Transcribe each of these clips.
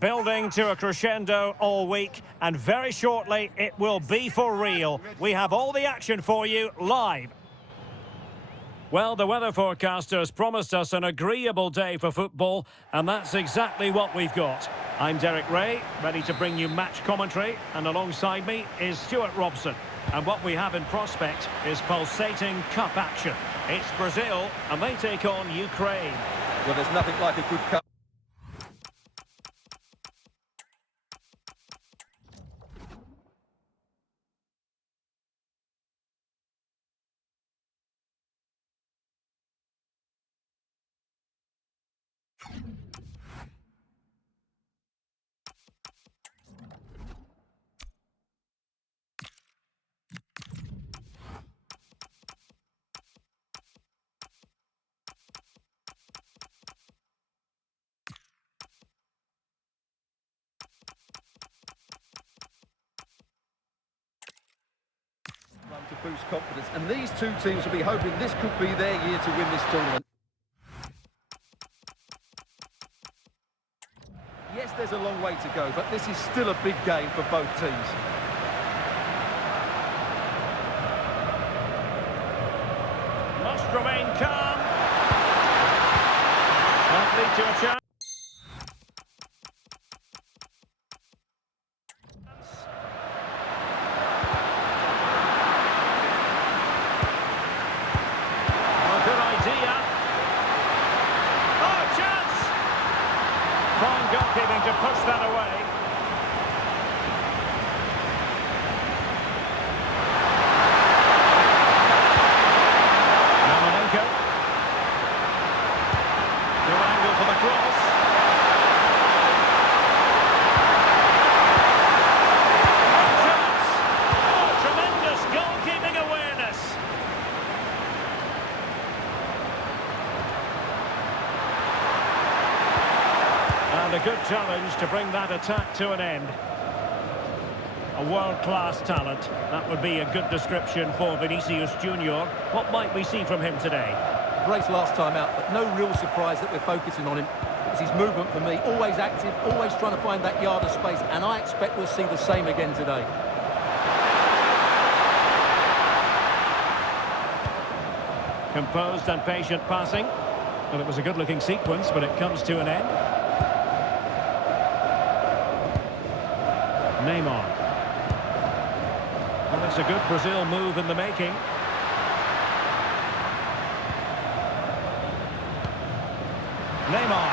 Building to a crescendo all week, and very shortly it will be for real. We have all the action for you live. Well, the weather forecasters promised us an agreeable day for football, and that's exactly what we've got. I'm Derek Ray, ready to bring you match commentary, and alongside me is Stuart Robson. And what we have in prospect is pulsating cup action. It's Brazil, and they take on Ukraine. Well, there's nothing like a good cup. To boost confidence, and these two teams will be hoping this could be their year to win this tournament. Yes, there's a long way to go, but this is still a big game for both teams. Must remain calm. Might lead to a chance. Fine goalkeeping to push that away. Yamanenko. Good angle for the cross. Chance. Oh, tremendous goalkeeping awareness. And a good challenge to bring that attack to an end. A world-class talent. That would be a good description for Vinicius Junior. What might we see from him today? Brace last time out, but no real surprise that we're focusing on him. It's his movement for me. Always active, always trying to find that yard of space, and I expect we'll see the same again today. Composed and patient passing. Well, it was a good-looking sequence, but it comes to an end. Neymar. Well, it's a good Brazil move in the making. Neymar.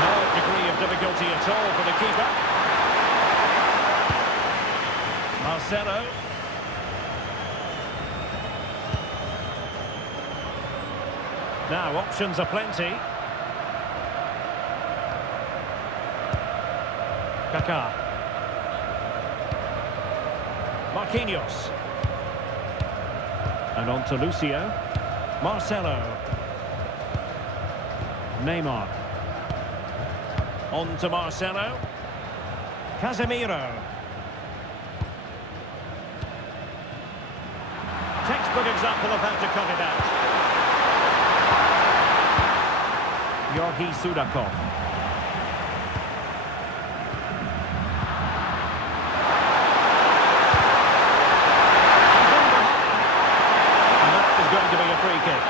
No degree of difficulty at all for the keeper. Marcelo. Now, options are plenty. Kaká. Marquinhos. And on to Lucio. Marcelo. Neymar. On to Marcelo. Casemiro. Textbook example of how to cut it out. Georgi Sudakov. And that is going to be a free kick.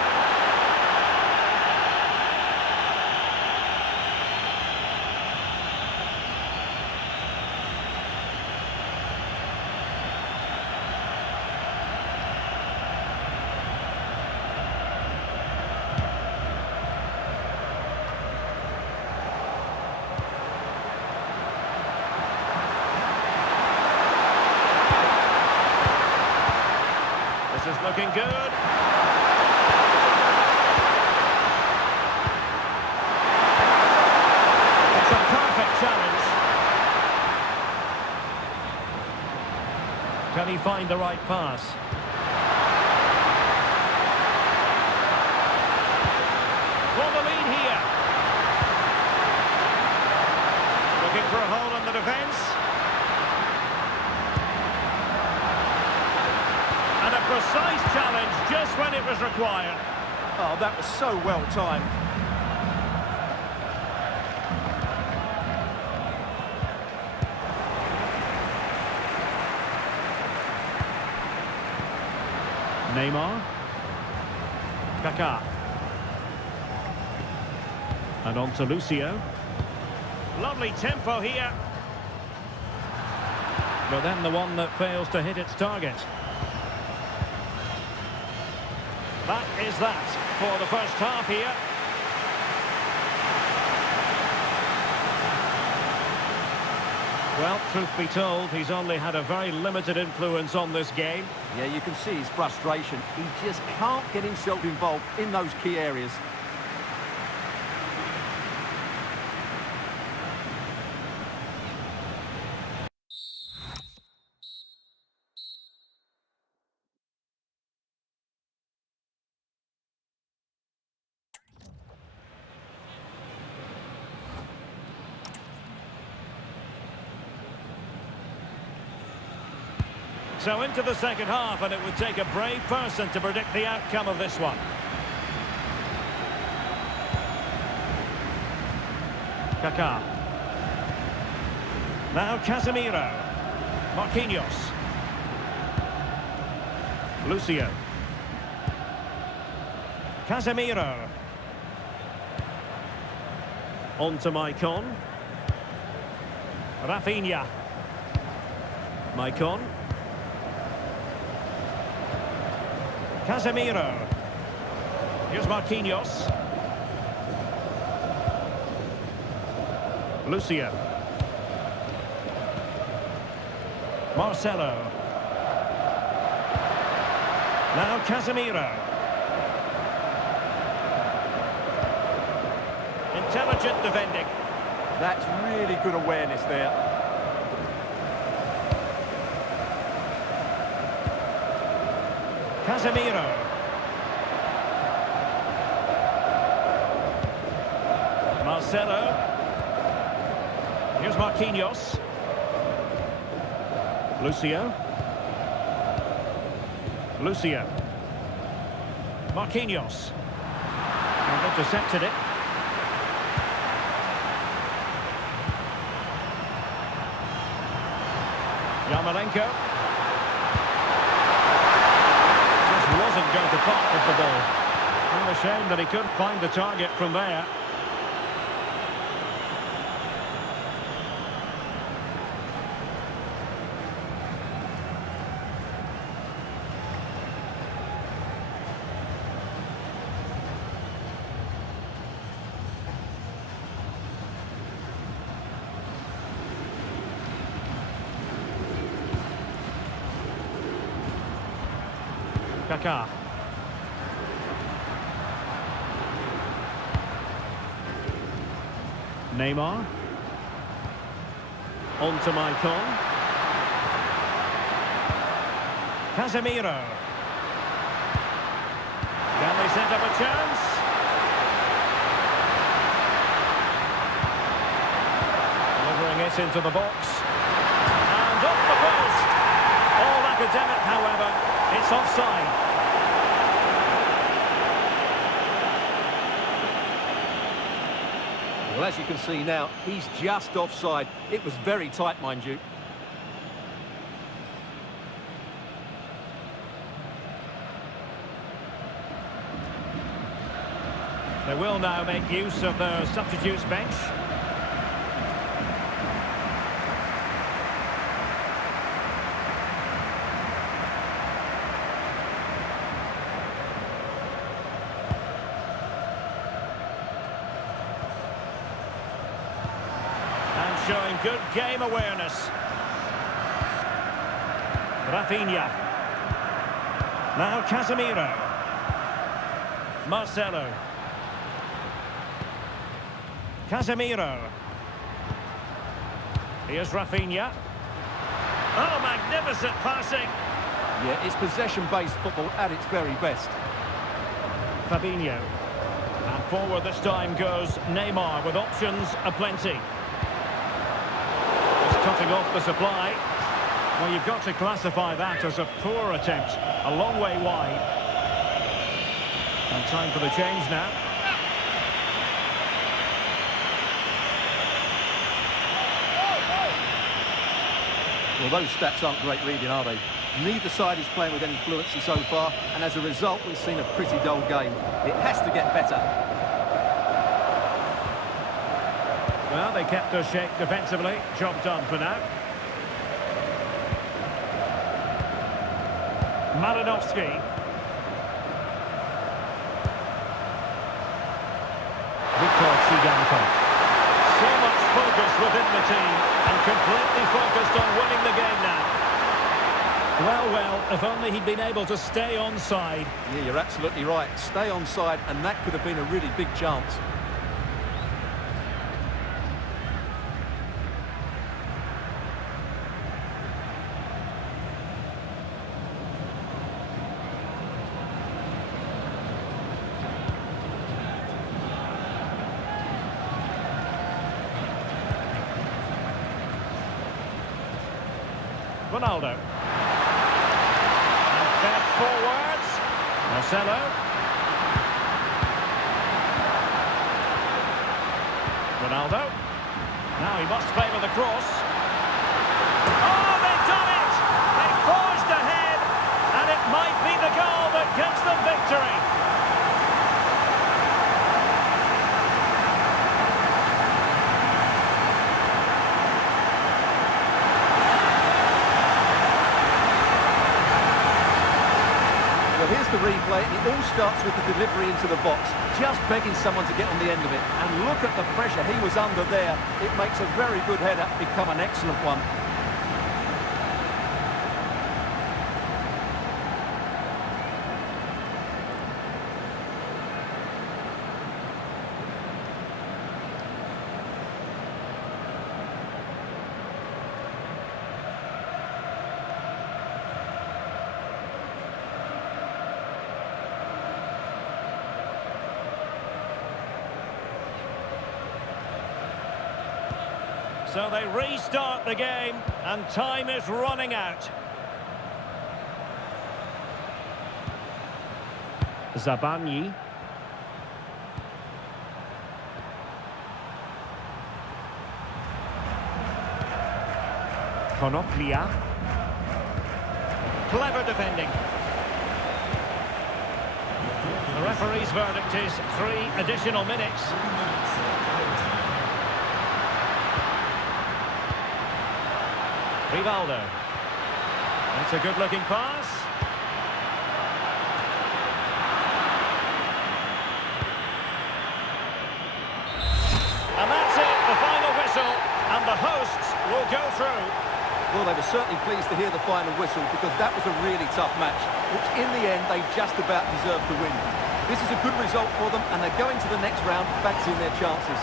This is looking good. It's a perfect challenge. Can he find the right pass? For the lead here. Looking for a hole in the defence. And a precise challenge just when it was required. Oh, that was so well timed. Neymar. Kaká. And on to Lucio. Lovely tempo here. But then the one that fails to hit its target. That is that for the first half here. Well, truth be told, he's only had a very limited influence on this game. Yeah, you can see his frustration. He just can't get himself involved in those key areas. So into the second half, and it would take a brave person to predict the outcome of this one. Kaká. Now Casemiro. Marquinhos. Lucio. Casemiro. On to Maicon. Rafinha. Maicon. Casemiro. Here's Marquinhos. Lucio. Marcelo. Now Casemiro. Intelligent defending. That's really good awareness there. Casemiro. Marcelo. Here's Marquinhos. Lucio. Lucio. Marquinhos. And intercepted it. Yarmolenko. wasn't going to part with the ball. Well, a shame that he couldn't find the target from there. Kaká. Neymar. On to Maicon. Casemiro. Can they set up a chance? Delivering it into the box. And off the post. All academic, however. It's offside. Well, as you can see now, he's just offside. It was very tight, mind you. They will now make use of their substitutes bench. Showing good game awareness. Rafinha. Now Casemiro. Marcelo. Casemiro. Here's Rafinha. Oh, magnificent passing. Yeah, it's possession-based football at its very best. Fabinho. And forward this time goes Neymar with options aplenty. Cutting off the supply. Well, you've got to classify that as a poor attempt. A long way wide. And time for the change now. Well, those stats aren't great reading, are they? Neither side is playing with any fluency so far, and as a result, we've seen a pretty dull game. It has to get better. Well, they kept their shape defensively. Job done for now. Malinovsky. Viktor Tsigankov. So much focus within the team and completely focused on winning the game now. Well, if only he'd been able to stay onside. Yeah, you're absolutely right. Stay onside, and that could have been a really big chance. Ronaldo. And fed forwards. Marcelo. Ronaldo. Now he must favour the cross. Oh, they've done it! They forged ahead, and it might be the goal that gives them victory. Here's the replay, and it all starts with the delivery into the box, just begging someone to get on the end of it. And look at the pressure he was under there. It makes a very good header become an excellent one. So they restart the game, and time is running out. Zabanyi. Konoplia. Clever defending. The referee's verdict is 3 additional minutes. Rivaldo. That's a good-looking pass. And that's it, the final whistle, and the hosts will go through. Well, they were certainly pleased to hear the final whistle because that was a really tough match, which in the end they just about deserved to win. This is a good result for them, and they're going to the next round fancying their chances.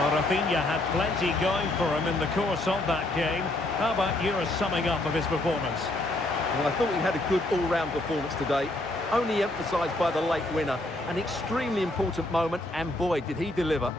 Well, Rafinha had plenty going for him in the course of that game. How about your summing up of his performance? Well, I thought he had a good all-round performance today, only emphasised by the late winner. An extremely important moment, and boy, did he deliver.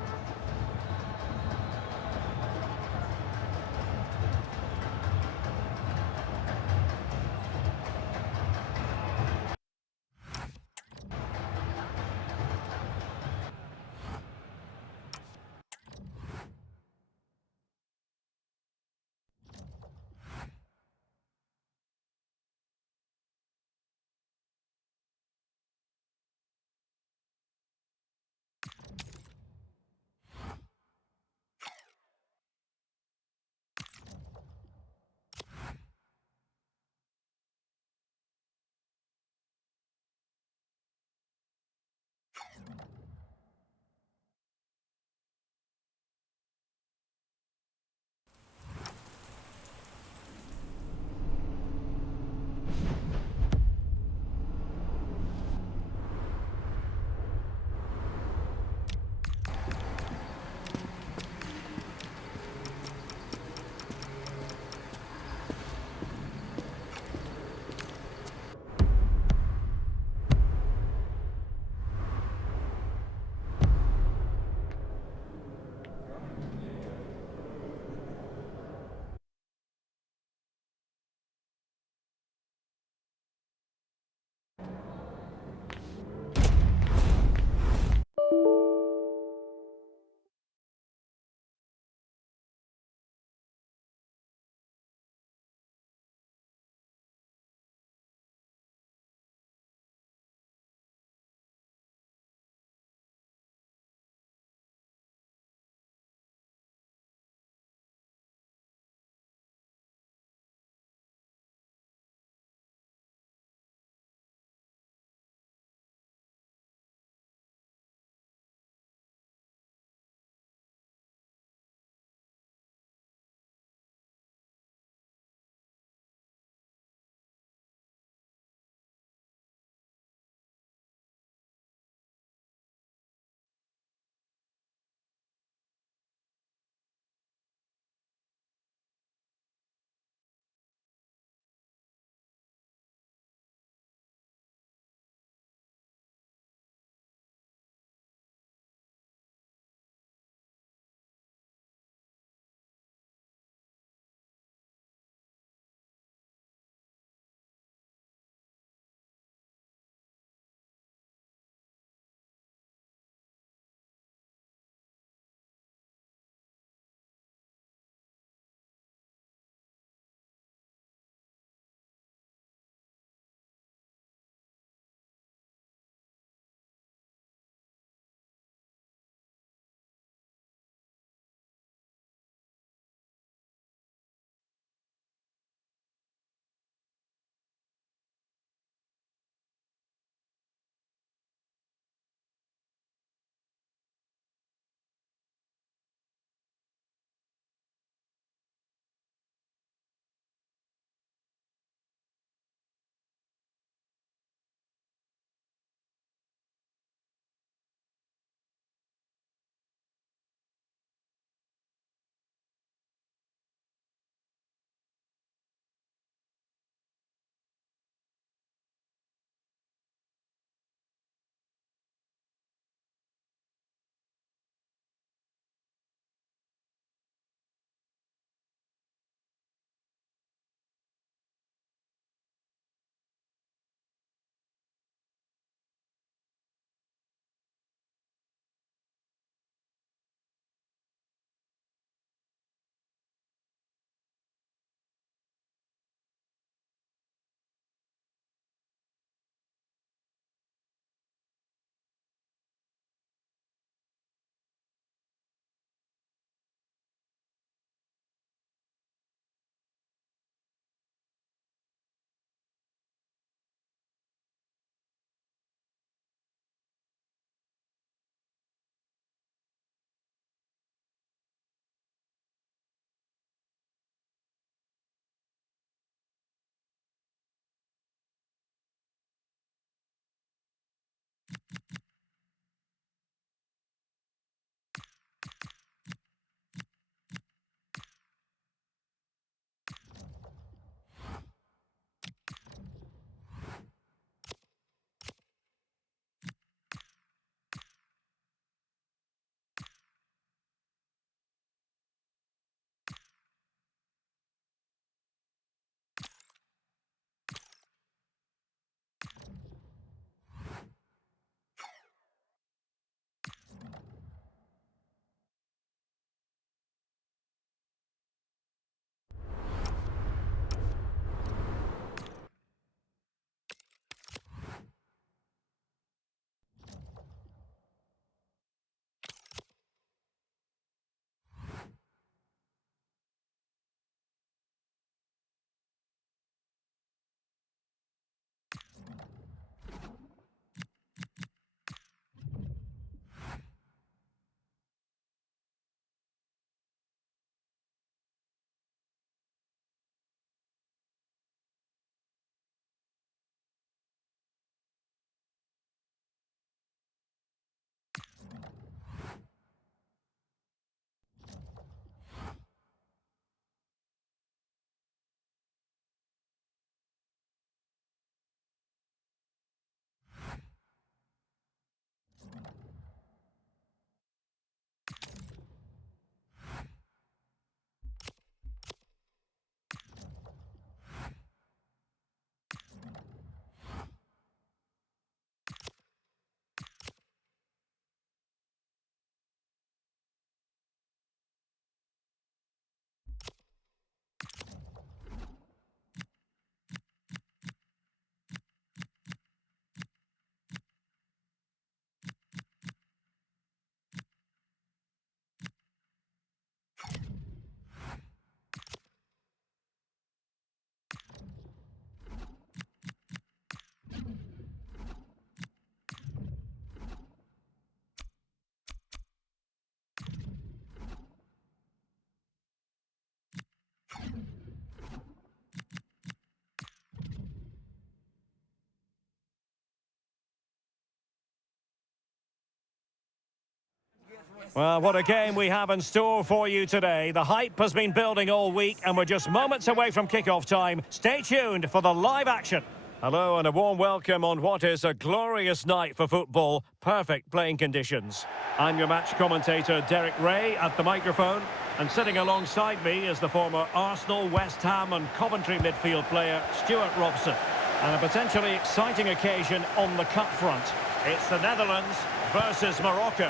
Well, what a game we have in store for you today. The hype has been building all week and we're just moments away from kick-off time. Stay tuned for the live action. Hello and a warm welcome on what is a glorious night for football. Perfect playing conditions. I'm your match commentator Derek Ray at the microphone. And sitting alongside me is the former Arsenal, West Ham and Coventry midfield player Stuart Robson. And a potentially exciting occasion on the cup front. It's the Netherlands versus Morocco.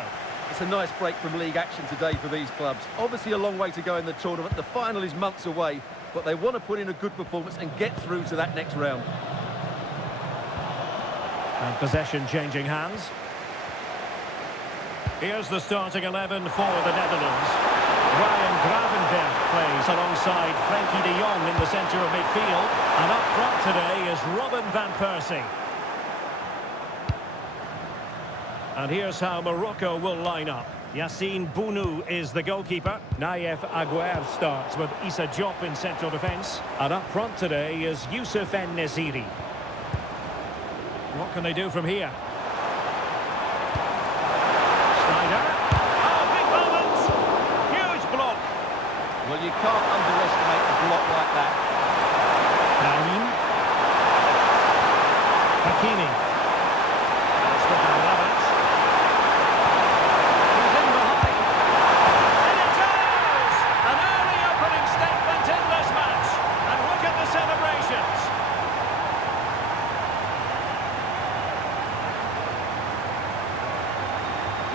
It's a nice break from league action today for these clubs. Obviously a long way to go in the tournament. The final is months away, but they want to put in a good performance and get through to that next round. And possession changing hands. Here's the starting 11 for the Netherlands. Ryan Gravenberch plays alongside Frenkie de Jong in the centre of midfield. And up front today is Robin van Persie. And here's how Morocco will line up. Yassine Bounou is the goalkeeper. Nayef Aguerd starts with Issa Diop in central defence. And up front today is Youssef En-Nesyri. What can they do from here? Snyder. Oh, big moment! Huge block. Well, you can't underestimate a block like that. Naeem. Hakimi. That's what I love it. He's in behind. And it goes! An early opening statement in this match. And look at the celebrations.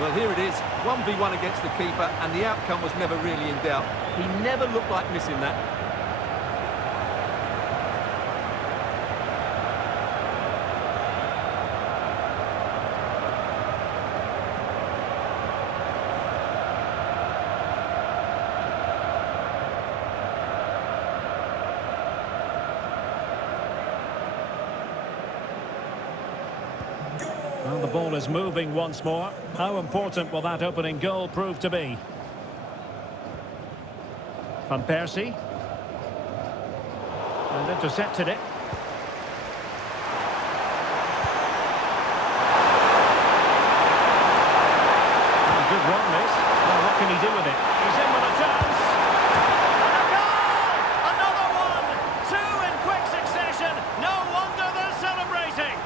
Well, here it is, 1v1 against the keeper, and the outcome was never really in doubt. He never looked like missing that. Well, the ball is moving once more. How important will that opening goal prove to be? Van Persie. And intercepted it. Oh, good run, this. Well, what can he do with it? He's in with a chance. And a goal! Another one! Two in quick succession. No wonder they're celebrating.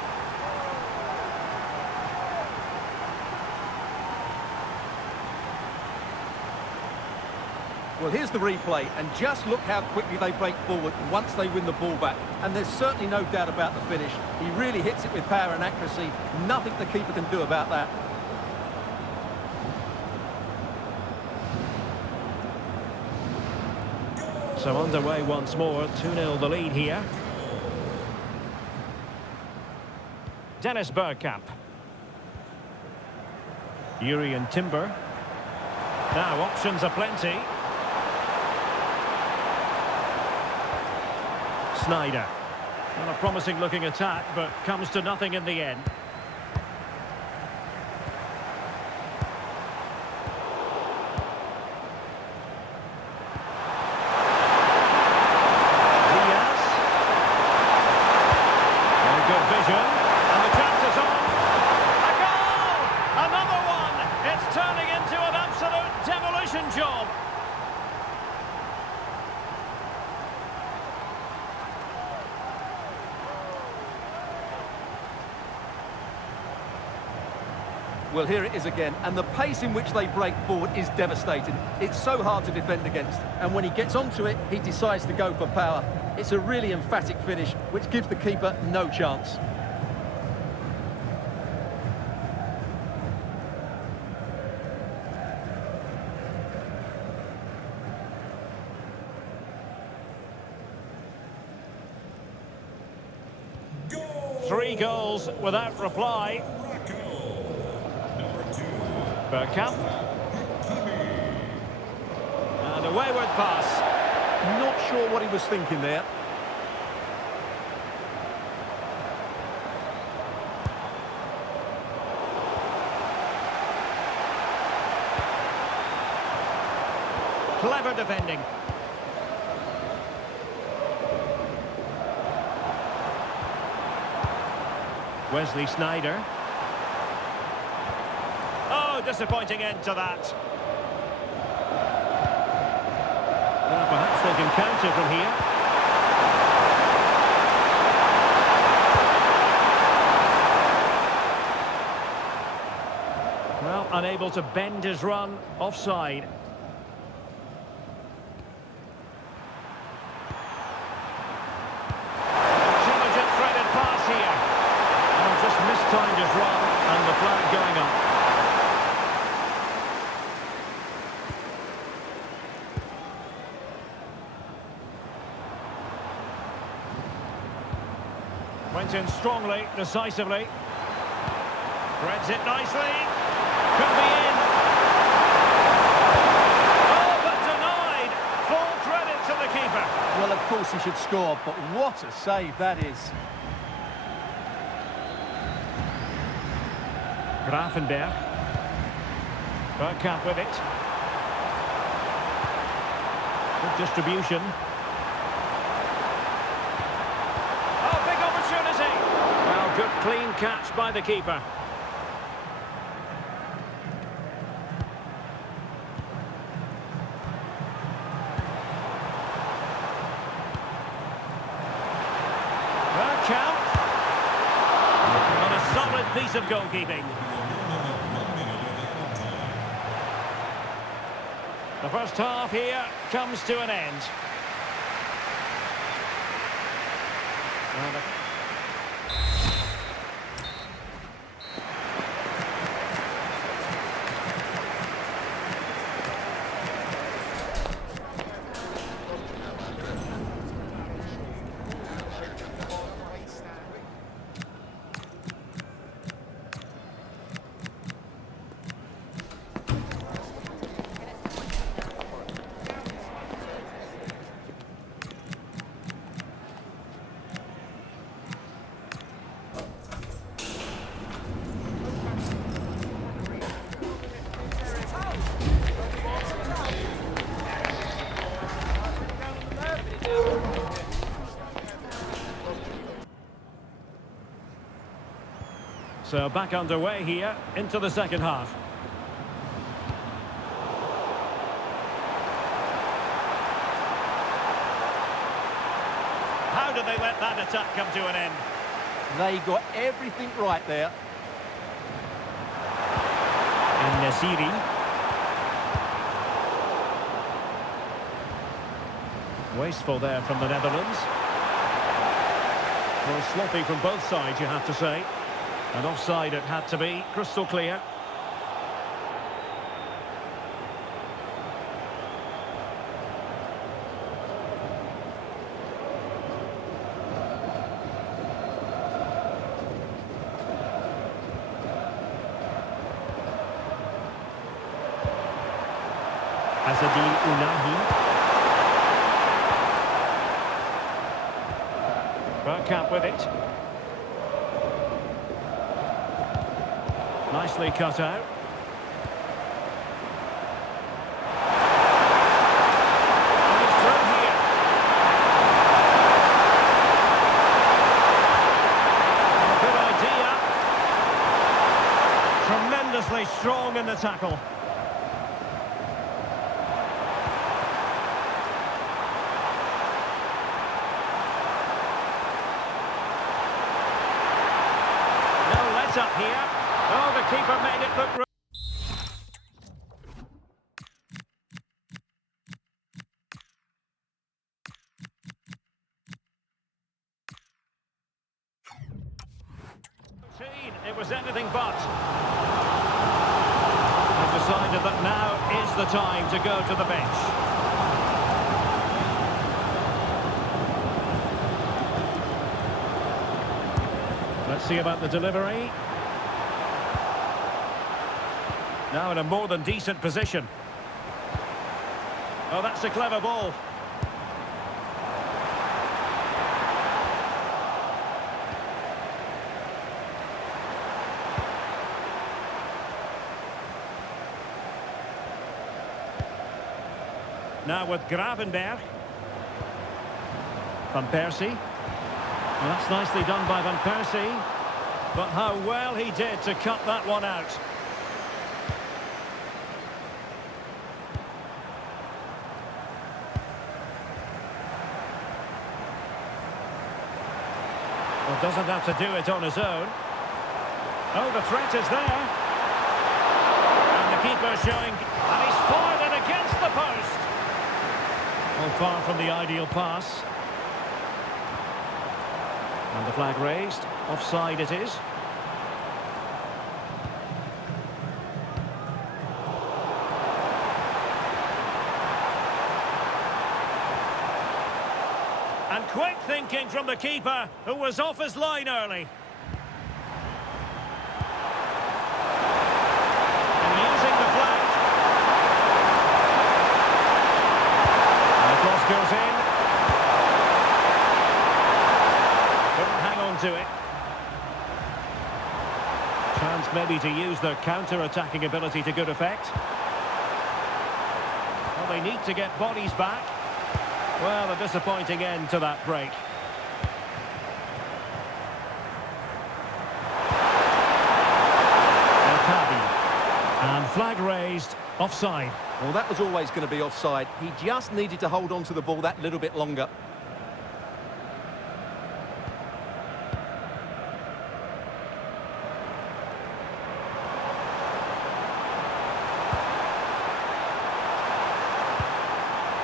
Well, here's the replay, and just look how quickly they break forward once they win the ball back. And there's certainly no doubt about the finish. He really hits it with power and accuracy. Nothing the keeper can do about that. So underway once more, 2-0 the lead here. Dennis Bergkamp. Jurrien Timber. Now options are plenty. Snyder. Well, a promising looking attack, but comes to nothing in the end. Diaz. Well, good vision. And the chance is on. A goal! Another one! It's turning into an absolute demolition job. Well, here it is again, and the pace in which they break forward is devastating. It's so hard to defend against, and when he gets onto it, he decides to go for power. It's a really emphatic finish, which gives the keeper no chance. Three goals without reply. Bergkamp. And a wayward pass. Not sure what he was thinking there. Clever defending. Wesley Sneijder. Oh, disappointing end to that. Well, perhaps they can counter from here. Well, unable to bend his run, offside. Intelligent threaded pass here. And just mistimed his run, and the flag going up. Went in strongly, decisively. Threads it nicely. Could be in. Oh, but denied. Full credit to the keeper. Well, of course he should score, but what a save that is. Grafenberg. Bergkamp with it. Good distribution. Oh, big opportunity. Well, good clean catch by the keeper. Bergkamp. On a solid piece of goalkeeping. The first half here comes to an end. So back underway here into the second half. How did they let that attack come to an end? They got everything right there. In Nesiri. Wasteful there from the Netherlands. Well, sloppy from both sides, you have to say. And offside it had to be, crystal clear. Azadine Unahi. Bergkamp with it. Nicely cut out. And it's through here. Good idea. Tremendously strong in the tackle. No let up here. Oh, the keeper made it look... It was anything but. They've decided that now is the time to go to the bench. Let's see about the delivery. Now in a more than decent position. Oh, that's a clever ball. Now with Gravenberg. Van Persie. Well, that's nicely done by Van Persie. But how well he did to cut that one out. Well, doesn't have to do it on his own. Oh, the threat is there. And the keeper showing... And he's fired it against the post. Well, far from the ideal pass. And the flag raised. Offside it is. And quick thinking from the keeper, who was off his line early. And using the flank. And the cross goes in. Couldn't hang on to it. Chance maybe to use their counter-attacking ability to good effect. Well, they need to get bodies back. Well, a disappointing end to that break. And flag raised, offside. Well, that was always going to be offside. He just needed to hold on to the ball that little bit longer.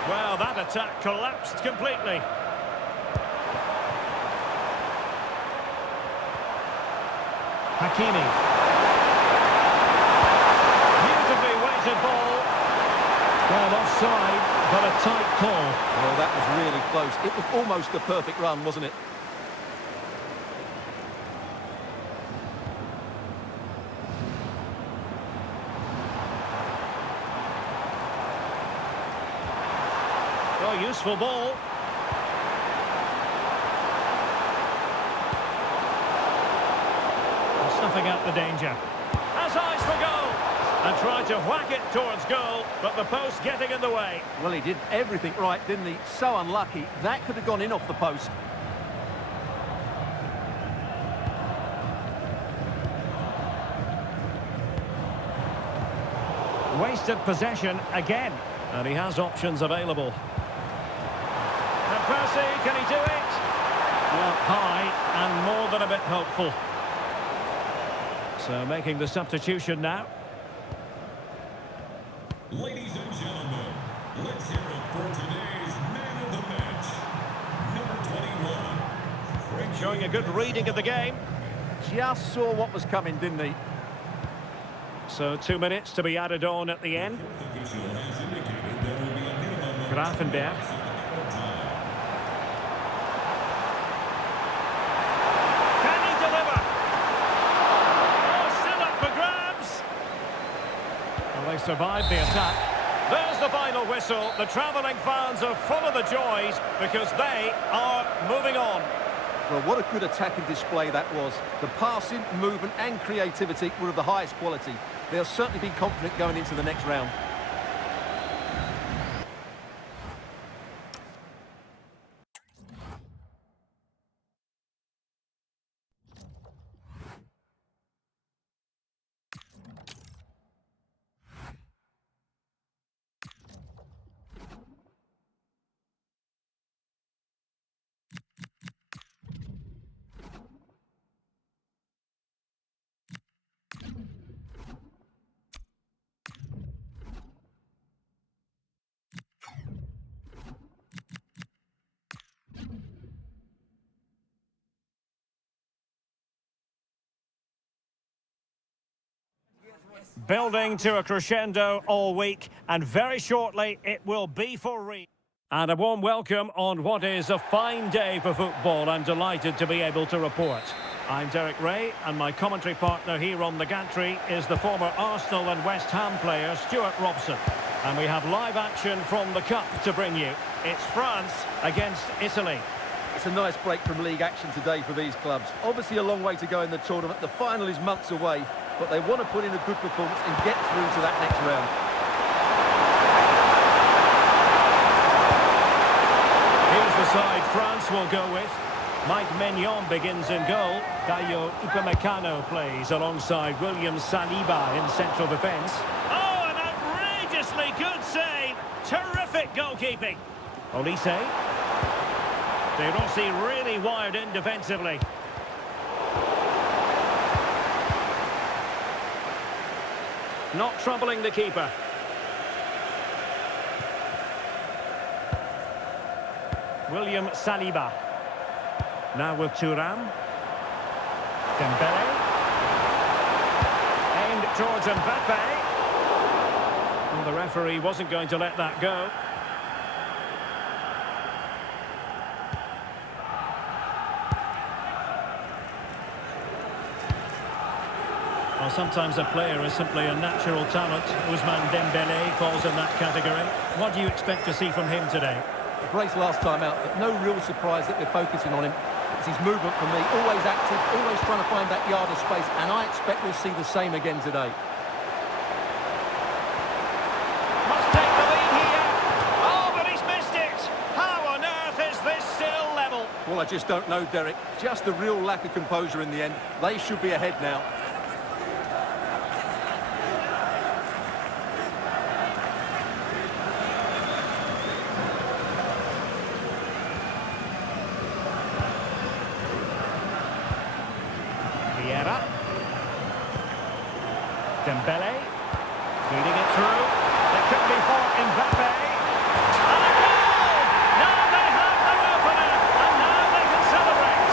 Well, that attack collapsed completely. Hakimi. Beautifully weighted ball. Well, offside, but a tight call. Well, that was really close. It was almost the perfect run, wasn't it? Well, useful ball. Snuffing out the danger. Has eyes for goal. And tried to whack it towards goal, but the post getting in the way. Well, he did everything right, didn't he? So unlucky. That could have gone in off the post. Wasted possession again. And he has options available. And Percy, can he do it? Well, high and more than a bit hopeful. So making the substitution now. Ladies and gentlemen, let's hear it for today's man of the match. Number 21. Showing a good reading of the game. Just saw what was coming, didn't he? So 2 minutes to be added on at the end. Official has indicated there will be a minimum of Grafenberg. Can he deliver? Oh, still up for grabs. Well, they survived the attack. There's the final whistle. The travelling fans are full of the joys because they are moving on. Well, what a good attacking display that was. The passing, movement and creativity were of the highest quality. They'll certainly be confident going into the next round. Building to a crescendo all week, and very shortly it will be for real. And a warm welcome on what is a fine day for football. I'm delighted to be able to report. I'm Derek Ray, and my commentary partner here on the gantry is the former Arsenal and West Ham player Stuart Robson. And we have live action from the Cup to bring you. It's France against Italy. It's a nice break from league action today for these clubs. Obviously a long way to go in the tournament. The final is months away, but they want to put in a good performance and get through to that next round. Here's the side France will go with. Mike Maignan begins in goal. Dayo Upamecano plays alongside William Saliba in central defence. Oh, an outrageously good save. Terrific goalkeeping. Olise. De Rossi really wired in defensively. Not troubling the keeper. William Saliba. Now with Thuram. Dembele. Aimed towards Mbappe. Well, the referee wasn't going to let that go. Well, sometimes a player is simply a natural talent. Ousmane Dembele falls in that category. What do you expect to see from him today? A brace last time out, but no real surprise that they're focusing on him. It's his movement for me, always active, always trying to find that yard of space, and I expect we'll see the same again today. Must take the lead here. Oh, but he's missed it. How on earth is this still level? Well, I just don't know, Derek. Just a real lack of composure in the end. They should be ahead now. Dembele, feeding it through. It could be for Mbappe. And a goal! Now they have their opener, and now they can celebrate.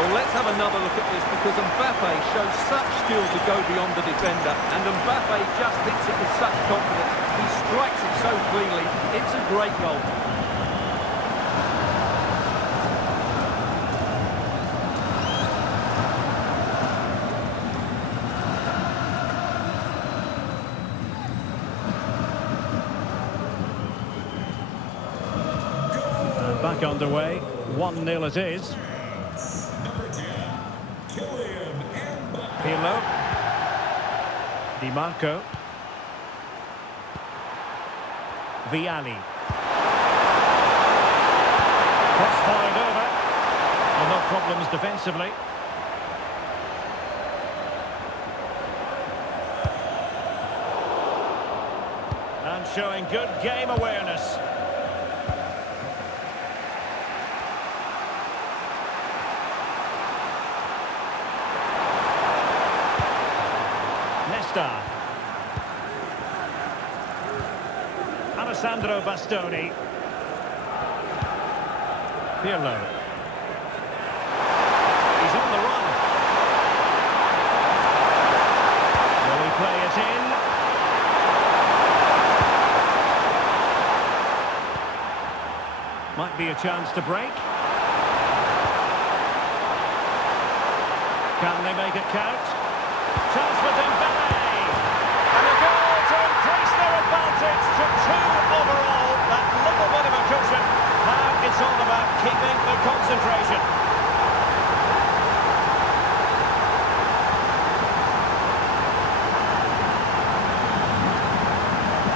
Well, let's have another look at this, because Mbappe shows such skill to go beyond the defender, and Mbappe just hits it with such confidence. He strikes it so cleanly. It's a great goal. And back underway. 1-0 it is. Number 10, Kylian Mbappe. Pirlo. Di Marco. Vialli. Cross-fired over. And no problems defensively. And showing good game awareness. Nesta. Alessandro Bastoni. Pirlo. He's on the run. Will he play it in? Might be a chance to break. Can they make it count? Chance for Dembele. And a goal to increase their advantage to 2 overall. That little bit of a cushion. Now it's all about keeping the concentration.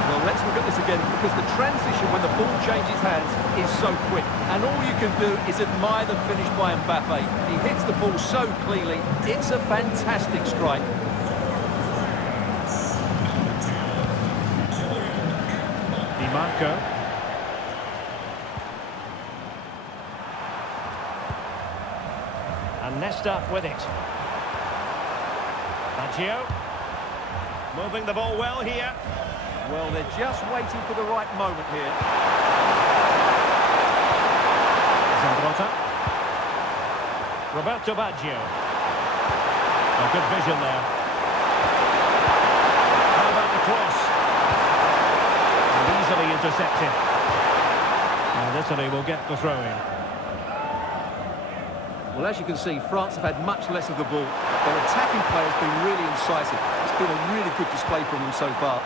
Well, let's look at this again, because the transition when the ball changes hands is so quick, and all you can do is admire the finish by Mbappe. He hits the ball so cleanly. It's a fantastic strike. Di Marco. And Nesta with it. Baggio. Moving the ball well here. Well, they're just waiting for the right moment here. Zambrotta. Roberto Baggio. A good vision there. How about the cross? And easily intercepted. And Italy will get the throw-in. Well, as you can see, France have had much less of the ball. Their attacking play has been really incisive. It's been a really good display from them so far.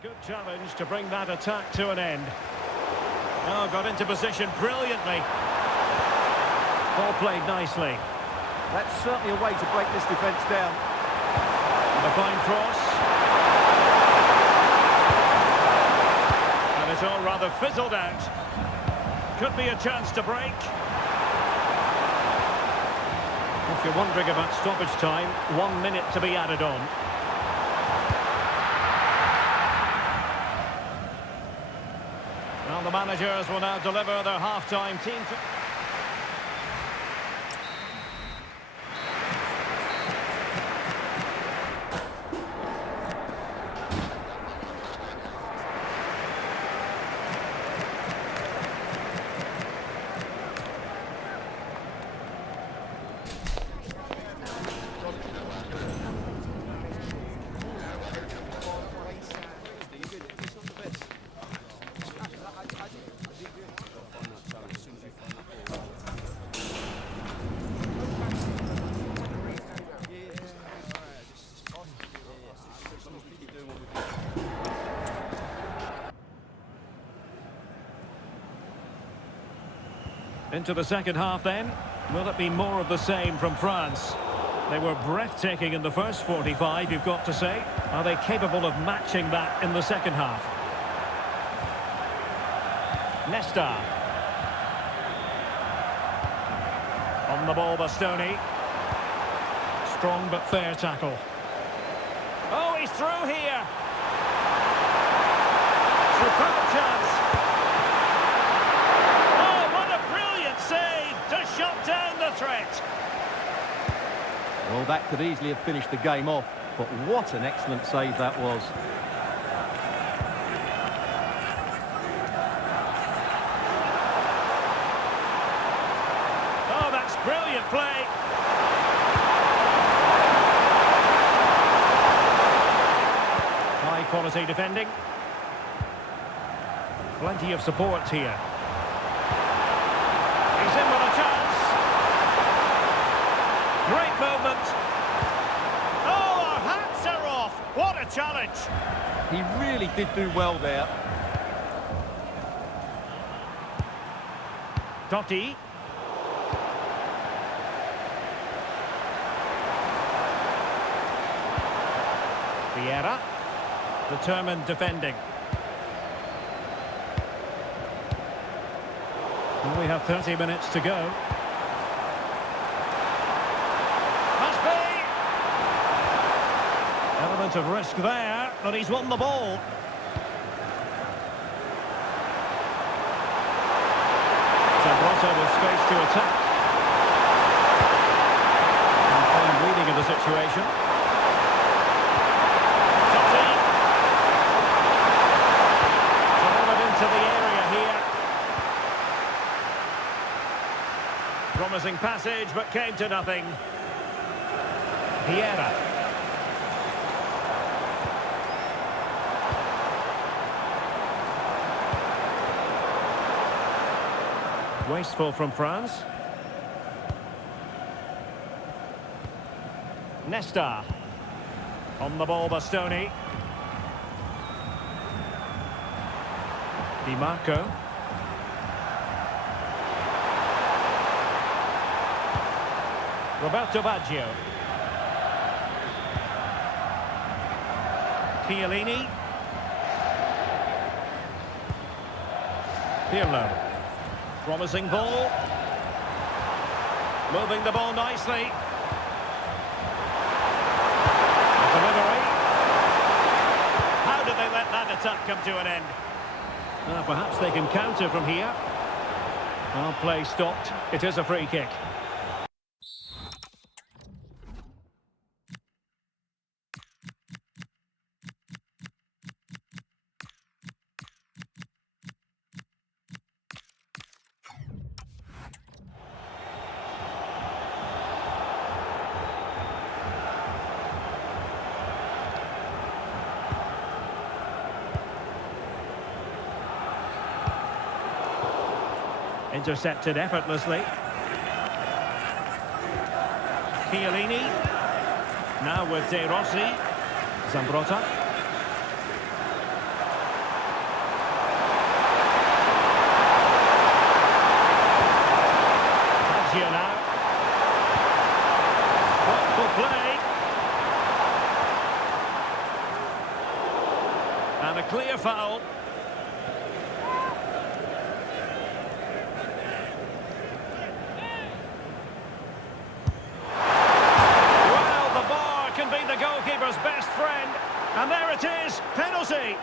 A good challenge to bring that attack to an end. Oh, got into position brilliantly. Ball played nicely. That's certainly a way to break this defence down. And a fine cross. And it's all rather fizzled out. Could be a chance to break. If you're wondering about stoppage time, 1 minute to be added on. Well, the managers will now deliver their half-time team. Into the second half then. Will it be more of the same from France? They were breathtaking in the first 45, you've got to say. Are they capable of matching that in the second half? Nesta. On the ball, Bastoni. Strong but fair tackle. Oh, he's through here. Superb chance. Shut down the threat. Well, that could easily have finished the game off, but what an excellent save that was. Oh, that's brilliant play. High quality defending. Plenty of support here. He's in with a chance. Great movement. Oh, our hats are off. What a challenge. He really did do well there. Totti. Vieira. Determined defending. Well, we have 30 minutes to go. Must be! Element of risk there, but he's won the ball. Zambrota with space to attack. And fine reading of the situation. Totti. Delivered into the area here. Promising passage, but came to nothing. Vieira. Wasteful from France. Nesta. On the ball, Bastoni. Di Marco. Roberto Baggio. Chiellini. Pirlo. Promising ball. Moving the ball nicely. Delivery. How did they let that attack come to an end? Perhaps they can counter from here. Well, play stopped. It is a free kick. Intercepted effortlessly. Chiellini. Now with De Rossi. Zambrota. Full play. And a clear foul. Well, the bar can be the goalkeeper's best friend. And there it is, penalty.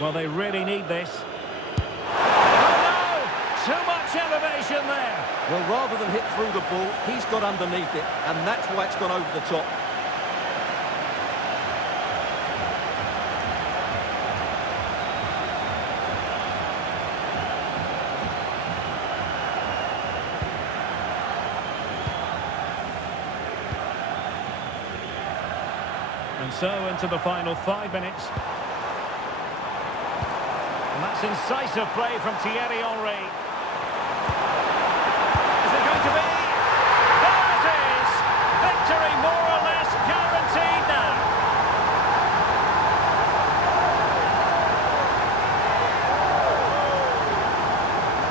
Well, they really need this. Oh, no! Too much elevation there. Well, rather than hit through the ball, he's got underneath it, and that's why it's gone over the top. And so into the final 5 minutes. And that's incisive play from Thierry Henry. Is it going to be? There it is! Victory more or less guaranteed now.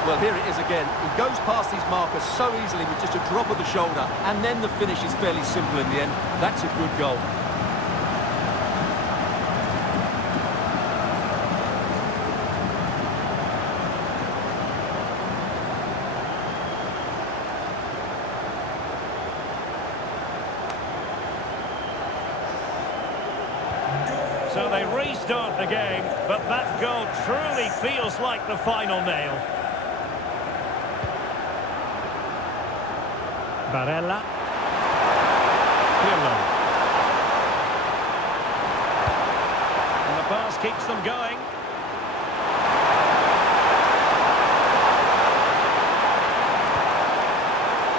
Well, here it is again. He goes past his marker so easily with just a drop of the shoulder, and then the finish is fairly simple in the end. That's a good goal. So they restart the game, but that goal truly feels like the final nail. Barella. Pirlo. And the pass keeps them going.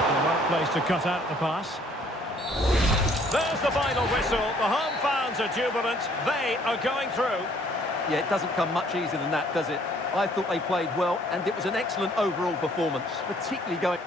The right place to cut out the pass. There's the final whistle. The home fans are jubilant. They are going through. Yeah, it doesn't come much easier than that, does it? I thought they played well, and it was an excellent overall performance, particularly going...